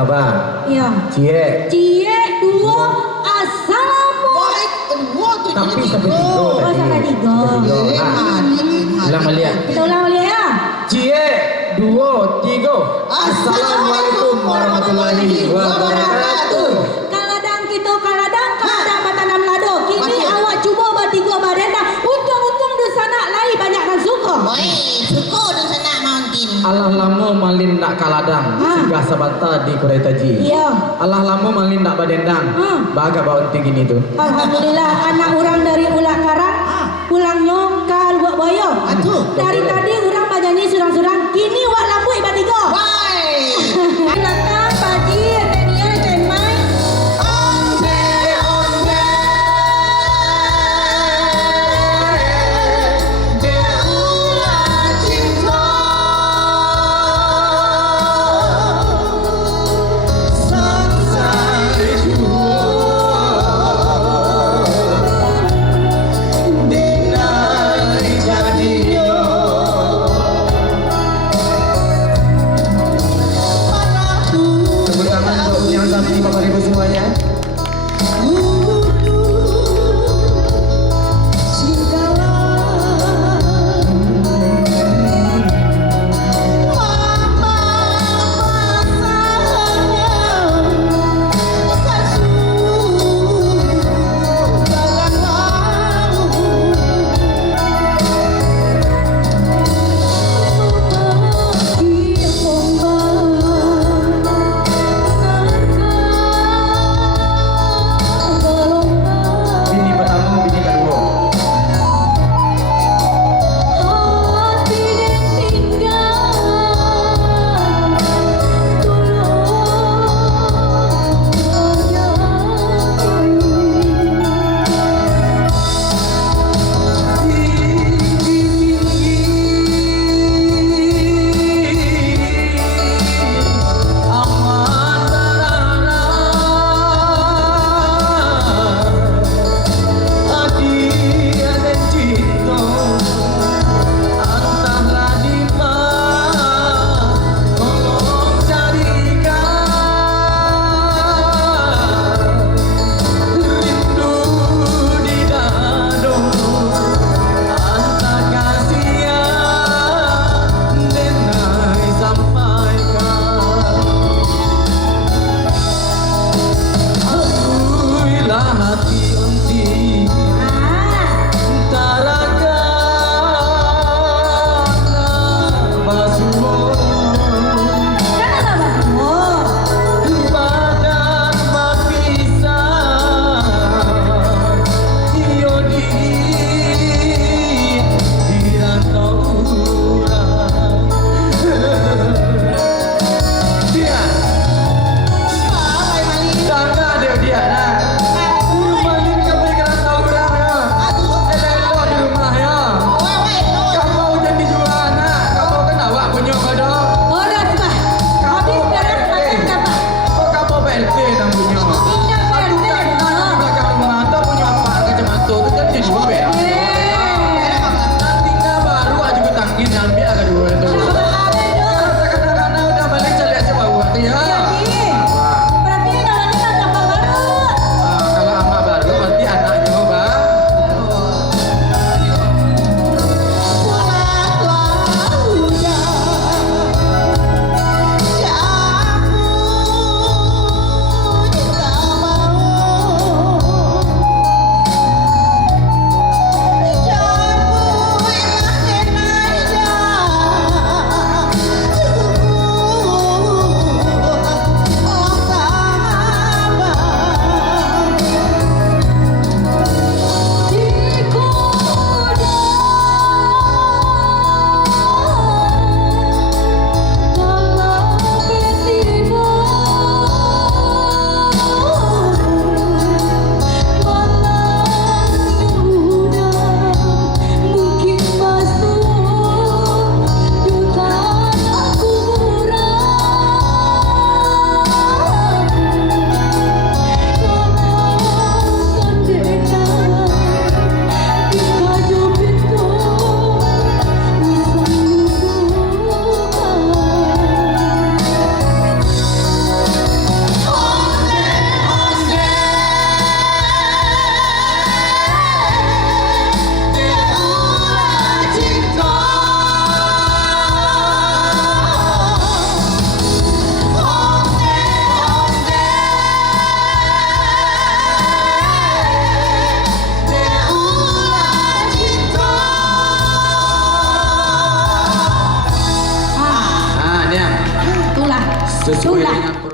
Maba. Iya. Cie. Cie dua assalamualaikum. Tapi sampai tiga. Oh sampai tiga. Ulang balik. Kita ulang balik ya. Cie. 2, 3. Assalamualaikum warahmatullahi wabarakatuh. Kaladang kita kaladang batanam lado. Kini awak cuba bertiga badena. Untung di sana lagi banyak yang suka. Baik, suka di sana mountain. Allah lama malin nak kaladang. Singgah sabanta di Kurai Taji. Iya. Allah lama malin nak badendang. Baga bawa tinggi ini tu. Alhamdulillah anak orang dari Ulak Karang pulangnya ke Lubuk Boyo. Dari tadi orang bajani surang-surang. Kini wak lampu ibat tiga. Silakan Pak Haji, Daniel Cemai. sesuai Itulah. dengan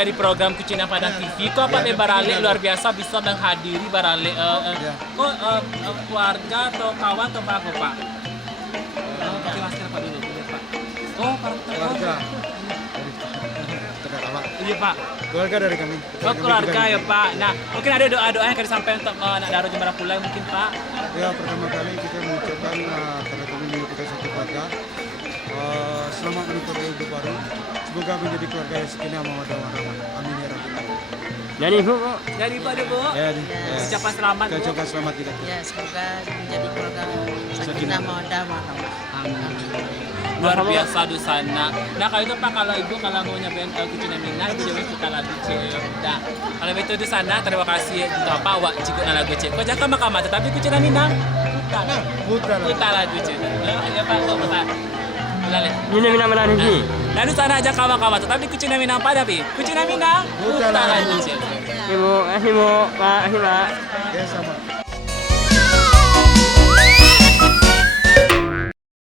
dari program Kucina Padang TV. Kok Pak Barale luar biasa bisa menghadiri Barale keluarga atau kawan atau apa Pak? Pakai masker Pak dulu, Pak. Oh, keluarga. Iya Pak. Keluarga dari kami. Oh keluarga ya Pak. Nah mungkin ada doa-doa yang akan disampaikan untuk anak Daro Jemara Pulai mungkin Pak. Ya pertama kali kita mengucapkan karena kami kita satu keluarga. Selamat menikmati hidup baru. Semoga menjadi keluarga yang sakinah mawaddah warahmah. Amin ya rabbal alamin. Dari Ibu, Bu. Dari Ibu ada Bu. Ya, Ucapan selamat Bu. ucapkan selamat kita. Ya, semoga menjadi keluarga sakinah mawaddah warahmah. Luar biasa di sana. Nah kalau itu Pak, kalau Ibu kalau mau nyobain kucing Mina, Ibu jawab kita lagu Ceuda. Kalau itu di sana, terima kasih untuk apa awak cikgu na lagu Ceuda. Kau jangan makan tetapi kucing Mina. Putar lagu Ceuda. Ya Pak, kau putar. Boleh. Ini Mina mana nih? Dan di sana aja kawan-kawan, tetapi kucing Mina apa tapi? Kucing Mina putar lagu Ceuda. Ibu, kasih Bu, Pak, kasih Pak. Ya sama.